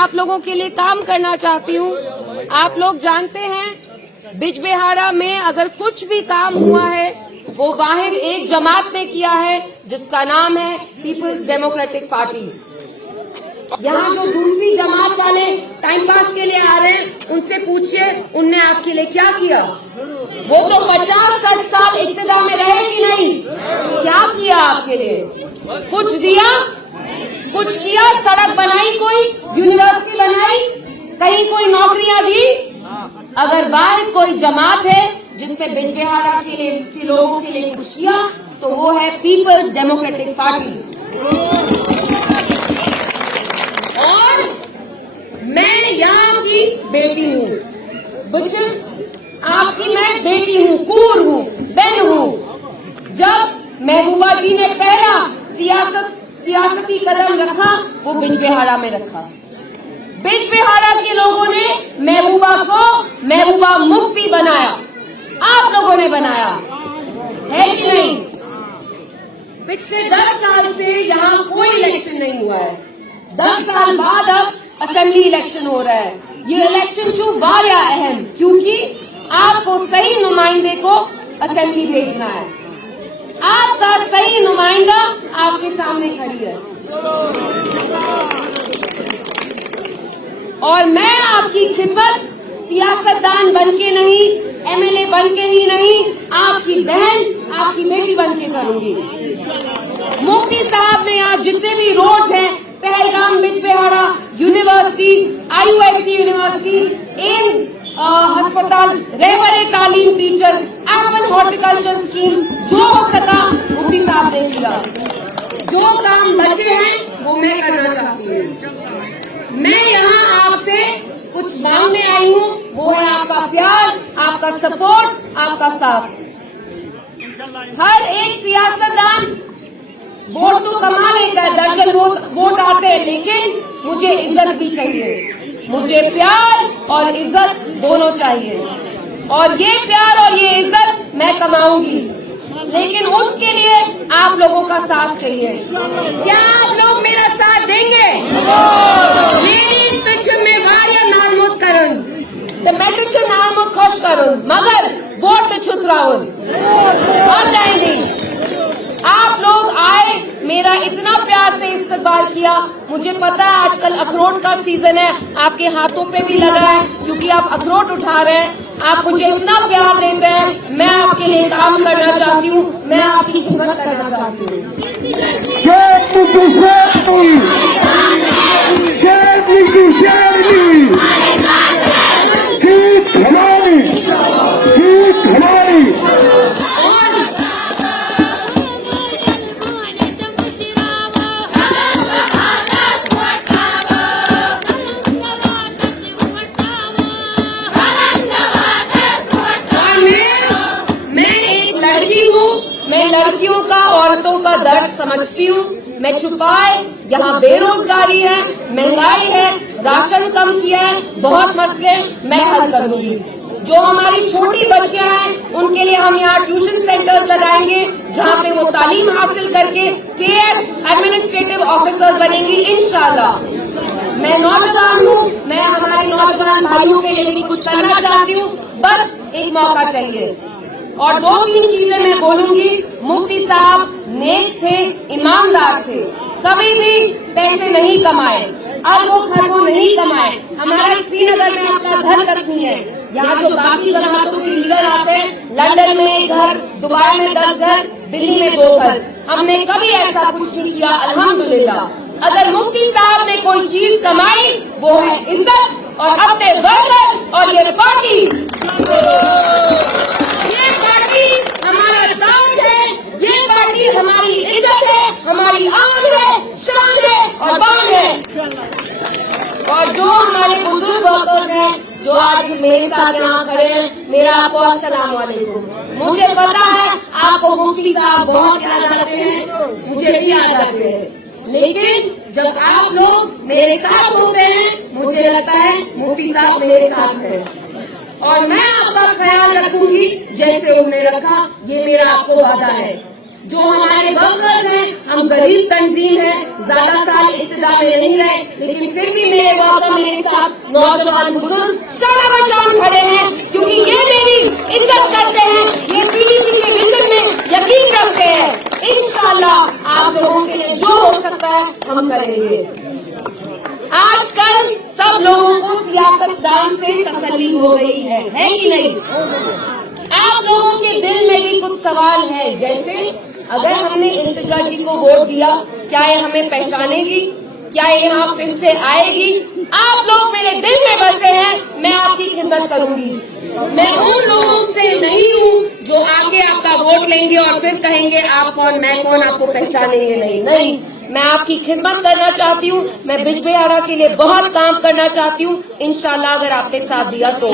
आप लोगों के लिए काम करना चाहती हूँ। आप लोग जानते हैं बिजबेहाड़ा में अगर कुछ भी काम हुआ है वो वाहिद एक जमात ने किया है जिसका नाम है पीपल्स डेमोक्रेटिक पार्टी। यहाँ जो दूसरी जमात वाले टाइम पास के लिए आ रहे हैं उनसे पूछिए उनने आपके लिए क्या किया। वो तो 50-60 साल इक्तिदार में रहे कि नहीं, क्या किया आपके लिए? कुछ दिया, कुछ किया? सड़क बनाई, कोई यूनिवर्सिटी बनाई, कहीं कोई नौकरियां दी? अगर वाहिद कोई जमात है जिसने बिजबेहाड़ा के लोगों के लिए कुछ किया तो वो है पीपल्स डेमोक्रेटिक पार्टी। और मैं यहाँ की बेटी हूँ, आपकी मैं बेटी हूँ, कूर हूँ, बहन हूँ। जब महबूबा जी ने पहला सियासती कदम रखा वो बिजबेहाड़ा में रखा। बिजबेहाड़ा के लोगों ने महबूबा मुफ्ती बनाया, आप लोगों ने बनाया है कि नहीं? पिछले 10 साल से यहाँ कोई इलेक्शन नहीं हुआ है। 10 साल बाद अब असेंबली इलेक्शन हो रहा है। ये इलेक्शन जो वाया अहम, क्योंकि आपको सही नुमाइंदे को असेंबली भेजना है। आपका सही नुमाइंदा आपके सामने खड़ी है और मैं आपकी खिदमत सियासतदान बनके नहीं, एमएलए बनके ही नहीं, आपकी बहन, आपकी बेटी बनके करूंगी। मुफ्ती साहब ने आज जितने भी रोड हैं, Pahalgam, Bijbehara, university, IUSC university, AIIMS अस्पताल, रहबरे तालीम टीचर, एप्पल हॉर्टिकल्चर स्कीम, जो हो सका मुफ्ती साहब ने किया। जो काम बचे हैं वो मैं करना चाहती हूँ। मैं यहाँ आपसे कुछ मांगने आई हूँ, वो है आपका प्यार, आपका सपोर्ट, आपका साथ। हर एक सियासतदान वोट तो कमा लेता है, दर्जन वोट आते हैं, लेकिन मुझे इज्जत भी चाहिए। मुझे प्यार और इज्जत दोनों चाहिए और ये प्यार और ये इज्जत मैं कमाऊंगी, लेकिन उसके लिए आप लोगों का साथ चाहिए। क्या आप लोग मेरा साथ देंगे? मेरी पिक्चर में वारिया नालमुत करन, तो मैं पिक्चर नालमुत खुश करूं, मगर वोट पे छुतराउन और जाएंगे। आप लोग आए, मेरा इतना प्यार से इस्तकबाल किया। मुझे पता है आजकल अखरोट का सीजन है, आपके हाथों पे भी लगा है क्योंकि आप अखरोट उठा रहे हैं। आप मुझे इतना प्यार देते हैं, मैं आपके लिए काम करना चाहती हूँ, मैं आपकी खिदमत करना चाहती हूँ। मैं लड़कियों का, औरतों का दर्द समझती हूँ। मैं छुपाए, यहाँ बेरोजगारी है, महंगाई है, राशन कम किया है, बहुत मसले मैं हल करूंगी। जो हमारी छोटी बच्चियां हैं उनके लिए हम यहाँ ट्यूशन सेंटर्स लगाएंगे जहाँ पे वो तालीम हासिल करके KS एडमिनिस्ट्रेटिव ऑफिसर्स बनेंगी इंशाल्लाह। मैं नौजवान हूँ, मैं हमारे नौजवान भाइयों के लिए भी कुछ करना चाहती हूँ, बस एक मौका चाहिए। और 2-3 चीजें मैं बोलूंगी। मुफ्ती साहब नेक थे, ईमानदार थे, कभी भी पैसे नहीं कमाए, अरबों नहीं कमाए। हमारा श्रीनगर में अपना घर तक नहीं है। यहाँ जो बाकी जमातों के लीडर आते हैं, लंदन में 1 घर, दुबई में 10 घर, दिल्ली में 2 घर, हमने कभी ऐसा कुछ नहीं किया, अल्हम्दुलिल्लाह। अगर मुफ्ती साहब ने कोई चीज कमाई वो है इज्जत और अपने वर्कर और ये पार्टी हमारा ताज है, ये पार्टी हमारी इज्जत है, हमारी आन है, शान है और बान है। और जो हमारे बुजुर्ग वर्कर्स हैं जो आज मेरे साथ यहाँ खड़े हैं, मेरा आपको अस्सलाम वालेकुम। मुझे पता है आपको मुफ्ती साहब बहुत याद आते हैं, मुझे भी याद आते हैं, लेकिन जब आप लोग मेरे साथ होते हैं मुझे लगता है मुफ्ती साहब मेरे साथ है और मैं आपका ख्याल रखूंगी जैसे उन्होंने रखा। ये मेरा आपको वादा है। जो हमारे वर्कर्स हैं हम गरीब तंजीम है, ज्यादा साल इब्तिदा में नहीं रहे, लेकिन फिर भी मेरे वाक़ा मेरे साथ नौजवान बुजुर्ग शाम खड़े हैं, क्योंकि ये मेरी इज्जत करते हैं, ये पीडीपी के विजन में यकीन रखते हैं। इंशाल्लाह आप लोगों के लिए जो हो सकता है हम करेंगे। आजकल सब लोगों को सियासतदान से तसल्ली हो गई है कि नहीं? आप लोगों के दिल में भी कुछ सवाल है, जैसे अगर हमने इल्तिजा जी को वोट दिया, क्या ये हमें पहचानेगी? क्या ये यहाँ फिर से आएगी? आप लोग मेरे दिल में बसे हैं, मैं आपकी खिदमत करूंगी। मैं उन लोगों से नहीं हूँ जो आके आपका वोट लेंगे और फिर कहेंगे आप कौन मैं कौन, आपको पहचानेंगे नहीं। मैं आपकी खिदमत करना चाहती हूँ, मैं बिजबेहारा के लिए बहुत काम करना चाहती हूँ, इंशाल्लाह अगर आपने साथ दिया तो।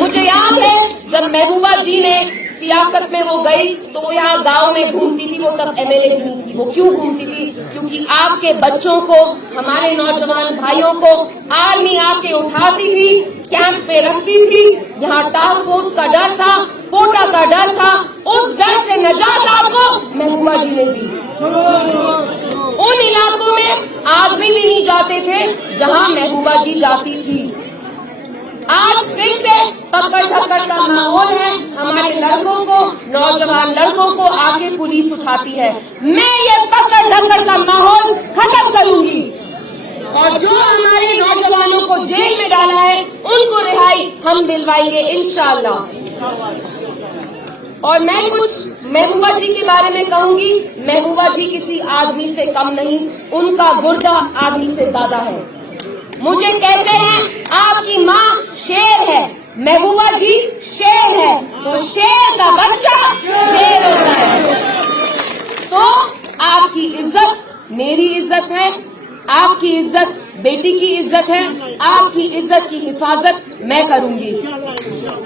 मुझे याद है जब महबूबा जी ने सियासत में वो गई तो वो यहाँ गांव में घूमती थी, वो तब एमएलए नहीं थी। वो क्यों घूमती थी? क्योंकि आपके बच्चों को, हमारे नौजवान भाइयों को आर्मी आके उठाती थी, कैंप पे रखती थी। यहाँ टास्क फोर्स का डर था, कोटा का डर था, उस डर से नजात आपको महबूबा जी ने दी। उन इलाकों में आदमी भी नहीं जाते थे जहाँ महबूबा जी जाती थी। आज फिर से पकड़ धक्कड़ का माहौल है, हमारे लड़कों को, नौजवान लड़कों को आगे पुलिस उठाती है। मैं ये पकड़ धक्कड़ का माहौल खत्म करूंगी और जो हमारे नौजवानों को जेल में डाला है उनको रिहाई हम दिलवाएंगे इंशाल्लाह। और मैं कुछ महबूबा जी के बारे में कहूंगी। महबूबा जी किसी आदमी से कम नहीं, उनका गुर्दा आदमी से ज्यादा है। मुझे कहते हैं आपकी माँ शेर है, महबूबा जी शेर है, तो शेर का बच्चा शेर होता है। तो आपकी इज्जत मेरी इज्जत है, आपकी इज्जत बेटी की इज्जत है, आपकी इज्जत की हिफाजत मैं करूंगी।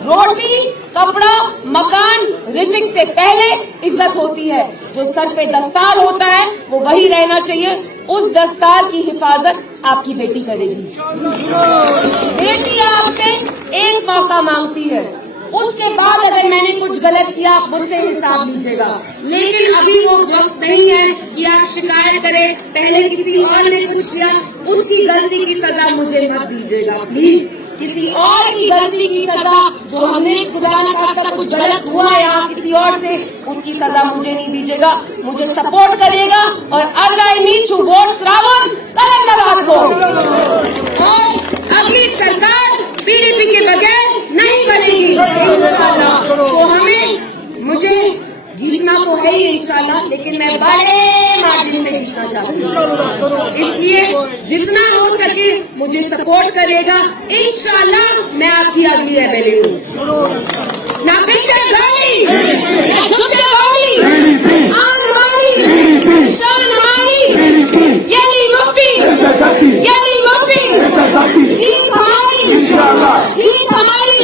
रोटी, कपड़ा, मकान, रिज़्क़ से पहले इज्जत होती है। जो सर पे दस्तार होता है वो वही रहना चाहिए, उस दस्तार की हिफाजत आपकी बेटी करेगी। बेटी आपसे एक मौका मांगती है, उसके बाद अगर मैंने कुछ गलत किया आप मुझसे हिसाब लीजिएगा, लेकिन अभी वो वक्त नहीं है कि आप शिकायत करें। पहले किसी और ने कुछ किया, उसकी गलती की सजा मुझे मत दीजिएगा प्लीज। किसी और की गलती की सजा, जो हमने खुदा न खास्ता कुछ गलत हुआ या किसी और से, उसकी सजा मुझे नहीं दीजिएगा। मुझे सपोर्ट करिएगा और अगर I need to vote Shravan करेंगे को, और अगली सरकार पीडीपी के बगैर नहीं बनेगी इंशाल्लाह। तो हमें मुझे जीतना तो है ही इंशाल्लाह, लेकिन मैं बड़े मार्जिन से जीतना चाहती हूँ। इसलिए जितना हो सके मुझे सपोर्ट करेगा इंशाल्लाह। मैं आपकी अगली एमएलए हूँ। ना पीछे गई, ना छुपे गई, आन हमारी, शान हमारी, यही मुफ्ती, यही मुफ्ती, जीत हमारी, जीत हमारी।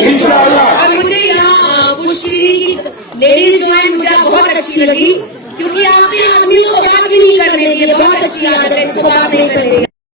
और मुझे यहाँ पुष्करी की लेडीज ज्वाइन मुझे बहुत अच्छी लगी, क्योंकि आपने आदमी को बात भी नहीं करने दी, बहुत अच्छी आदत है।